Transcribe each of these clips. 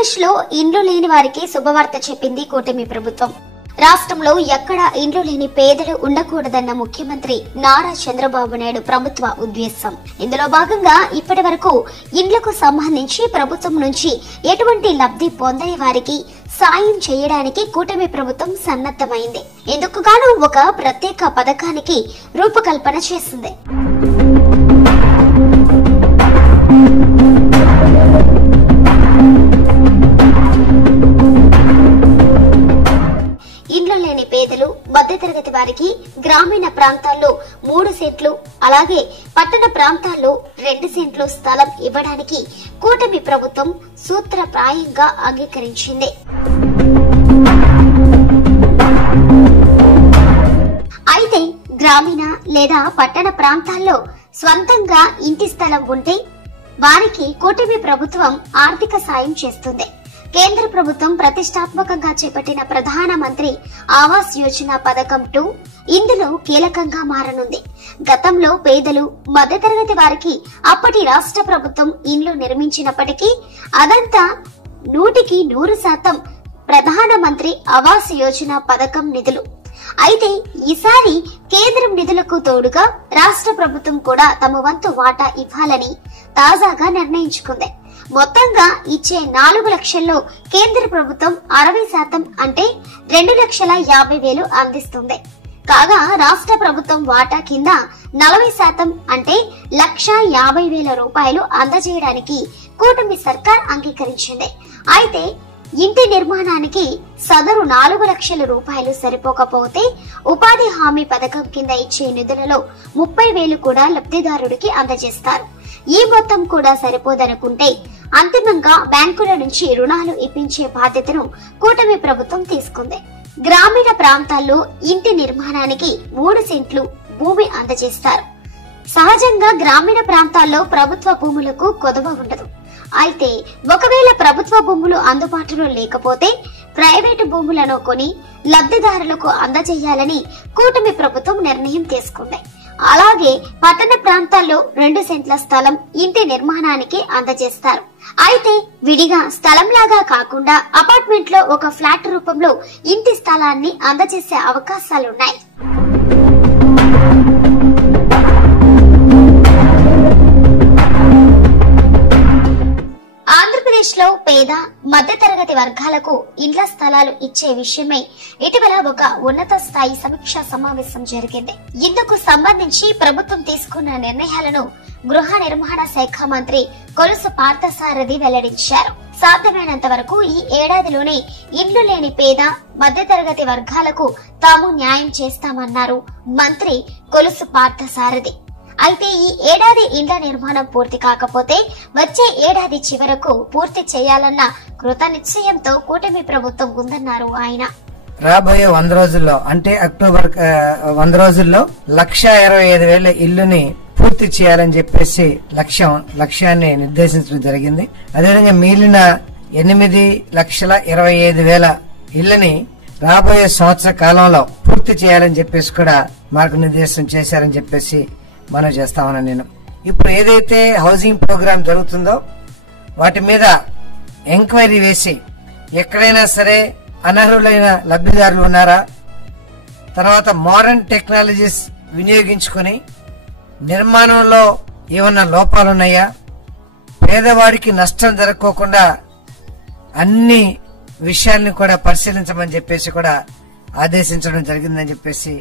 ఆంధ్రప్రదేశ్ లో ఇండ్లు లేని వారికి శుభవార్త చెప్పింది కూటమి ప్రభుత్వం. రాష్ట్రంలో ఎక్కడ ఇండ్లు లేని పేదలు ఉండకూడదన్న ముఖ్యమంత్రి నారా చంద్రబాబు నాయుడు ప్రభుత్వ ఉద్దేశం. ఇందులో భాగంగా ఇప్పటి వరకు ఇండ్లకు సంబంధించి ప్రభుత్వం నుంచి ఎటువంటి లబ్ధి పొందని వారికి సాయం చేయడానికి కూటమి ప్రభుత్వం సన్నద్ధమైంది. ఇందుకు గాను ఒక ప్రత్యేక పథకానికి రూపకల్పన చేసింది. ఇండ్లు లేని పేదలు, మధ్యతరగతి వారికి గ్రామీణ ప్రాంతాల్లో 3 సెంట్లు, అలాగే పట్టణ ప్రాంతాల్లో 2 సెంట్లు స్థలం ఇవ్వడానికి కూటమి ప్రభుత్వం సూత్రప్రాయంగా అంగీకరించింది. అయితే గ్రామీణ లేదా పట్టణ ప్రాంతాల్లో స్వంతంగా ఇంటి స్థలం ఉంటే వారికి కూటమి ప్రభుత్వం ఆర్థిక సాయం చేస్తుంది. కేంద్ర ప్రభుత్వం ప్రతిష్టాత్మకంగా చేపట్టిన ప్రధానమంత్రి ఆవాస్ యోజన పథకం 2 ఇందులో కీలకంగా మారనుంది. గతంలో పేదలు, మధ్యతరగతి వారికి అప్పటి రాష్ట్ర ప్రభుత్వం ఇండ్లు నిర్మించినప్పటికీ అదంతా 100% ప్రధానమంత్రి ఆవాస్ యోజన పథకం నిధులు. అయితే ఈసారి కేంద్రం నిధులకు తోడుగా రాష్ట్ర ప్రభుత్వం కూడా తమ వంతు వాటా ఇవ్వాలని తాజాగా నిర్ణయించుకుంది. మొత్తంగా ఇచ్చే 4 లక్షల్లో కేంద్ర ప్రభుత్వం 60% అంటే 2,50,000 అందిస్తుంది. కాగా రాష్ట్ర ప్రభుత్వం వాటా కింద 40% అంటే 1,50,000 రూపాయలు అందజేయడానికి కూటమి సర్కార్ అంగీకరించింది. అయితే ఇంటి నిర్మాణానికి సదరు 4 లక్షల రూపాయలు సరిపోకపోతే ఉపాధి హామీ పథకం కింద ఇచ్చే నిధులలో 30,000 కూడా లబ్ధిదారుడికి అందజేస్తారు. ఈ మొత్తం కూడా సరిపోదనుకుంటే అంతిమంగా బ్యాంకుల నుంచి రుణాలు ఇప్పించే బాధ్యతను కూటమి ప్రభుత్వం తీసుకుంది. గ్రామీణ ప్రాంతాల్లో ఇంటి నిర్మాణానికి 3 సెంట్లు భూమి అందజేస్తారు. సహజంగా గ్రామీణ ప్రాంతాల్లో ప్రభుత్వ భూములకు కొదవ ఉండదు. అయితే ఒకవేళ ప్రభుత్వ భూములు అందుబాటులో లేకపోతే ప్రైవేటు భూములను కొని లబ్ధిదారులకు అందజేయాలని కూటమి ప్రభుత్వం నిర్ణయం తీసుకుంది. అలాగే పట్టణ ప్రాంతాల్లో 2 సెంట్ల స్థలం ఇంటి నిర్మాణానికి అందజేస్తారు. అయితే విడిగా స్థలంలాగా కాకుండా అపార్ట్మెంట్ లో ఒక ఫ్లాట్ రూపంలో ఇంటి స్థలాన్ని అందజేసే అవకాశాలున్నాయి. ఆంధ్రప్రదేశ్ లో పేద, మధ్యతరగతి వర్గాలకు ఇండ్ల స్థలాలు ఇచ్చే విషయమై ఇటీవల ఒక ఉన్నత స్థాయి సమీక్షా సమావేశం జరిగింది. ఇందుకు సంబంధించి ప్రభుత్వం తీసుకున్న నిర్ణయాలను గృహ నిర్మాణ శాఖ మంత్రి కొలుసు పార్థసారథి వెల్లడించారు. సాధ్యమైనంత వరకు ఈ ఏడాదిలోనే ఇండ్లు లేని పేద, మధ్యతరగతి వర్గాలకు తాము న్యాయం చేస్తామన్నారు మంత్రి కొలుసు పార్థసారథి. అయితే ఈ ఏడాది ఇండ్ల నిర్మాణం పూర్తి కాకపోతే వచ్చే ఏడాది చివరకు పూర్తి చేయాలన్న కృత నిశ్చయంతో కూటమి ప్రభుత్వం ఉందన్నారు ఆయన. రాబోయే 100 రోజుల్లో అంటే అక్టోబర్ 100 రోజుల్లో 1,25,000 ఇల్లుని పూర్తి చేయాలని చెప్పేసి లక్ష్యాన్ని నిర్దేశించడం జరిగింది. అదేవిధంగా మిగిలిన 8,25,000 ఇళ్లని రాబోయే సంవత్సర కాలంలో పూర్తి చేయాలని చెప్పేసి కూడా మార్గనిర్దేశం చేశారని చెప్పేసి మనం చేస్తామని నేను ఇప్పుడు ఏదైతే హౌసింగ్ ప్రోగ్రామ్ జరుగుతుందో వాటి మీద ఎంక్వైరీ వేసి ఎక్కడైనా సరే అనర్హులైన లబ్ధిదారులు ఉన్నారా, తర్వాత మోడర్న్ టెక్నాలజీస్ వినియోగించుకొని నిర్మాణంలో ఏమన్నా లోపాలున్నాయా, పేదవాడికి నష్టం జరగకోకుండా అన్ని విషయాల్ని కూడా పరిశీలించమని చెప్పేసి కూడా ఆదేశించడం జరిగిందని చెప్పేసి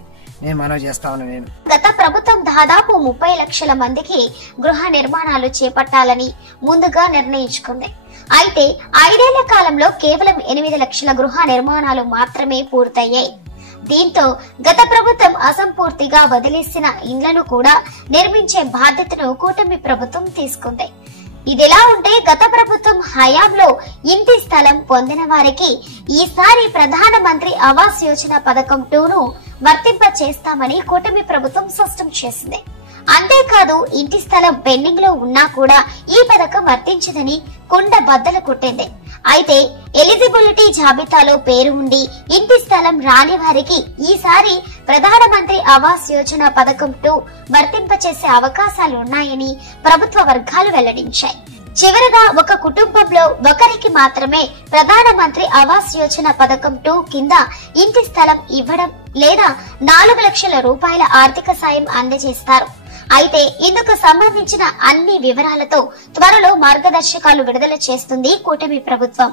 నేను మనవి చేస్తా ఉన్నాను. గత ప్రభుత్వం దాదాపు 30 లక్షల మందికి గృహ నిర్మాణాలు చేపట్టాలని ముందుగా నిర్ణయించుకుంది. అయితే 5 ఏళ్ల కాలంలో కేవలం 8 లక్షల గృహ నిర్మాణాలు మాత్రమే పూర్తయ్యాయి. దీంతో గత ప్రభుత్వం అసంపూర్తిగా వదిలేసిన ఇండ్లను కూడా నిర్మించే బాధ్యతను కూటమి ప్రభుత్వం తీసుకుంది. ఇదిలా ఉంటే గత ప్రభుత్వం హయాంలో ఇంటి స్థలం పొందిన వారికి ఈసారి ప్రధానమంత్రి ఆవాస్ యోజన పథకం 2ను వర్తింప చేస్తామని కూటమి ప్రభుత్వం స్పష్టం చేసింది. అంతేకాదు ఇంటి స్థలం పెండింగ్ లో ఉన్నా కూడా ఈ పథకం వర్తించదని కుండ బద్దలు కొట్టింది. అయితే ఎలిజిబిలిటీ జాబితాలో పేరు ఉండి ఇంటి స్థలం రాని వారికి ఈసారి ప్రధానమంత్రి ఆవాస్ యోజన పథకం 2 వర్తింపచేసే అవకాశాలున్నాయని ప్రభుత్వ వర్గాలు వెల్లడించాయి. చివరగా ఒక కుటుంబంలో ఒకరికి మాత్రమే ప్రధానమంత్రి ఆవాస్ యోజన పథకం 2 కింద ఇంటి స్థలం ఇవ్వడం లేదా 4 లక్షల రూపాయల ఆర్థిక సాయం అందజేస్తారు. అయితే ఇందుకు సంబంధించిన అన్ని వివరాలతో త్వరలో మార్గదర్శకాలు విడుదల చేస్తుంది కూటమి ప్రభుత్వం.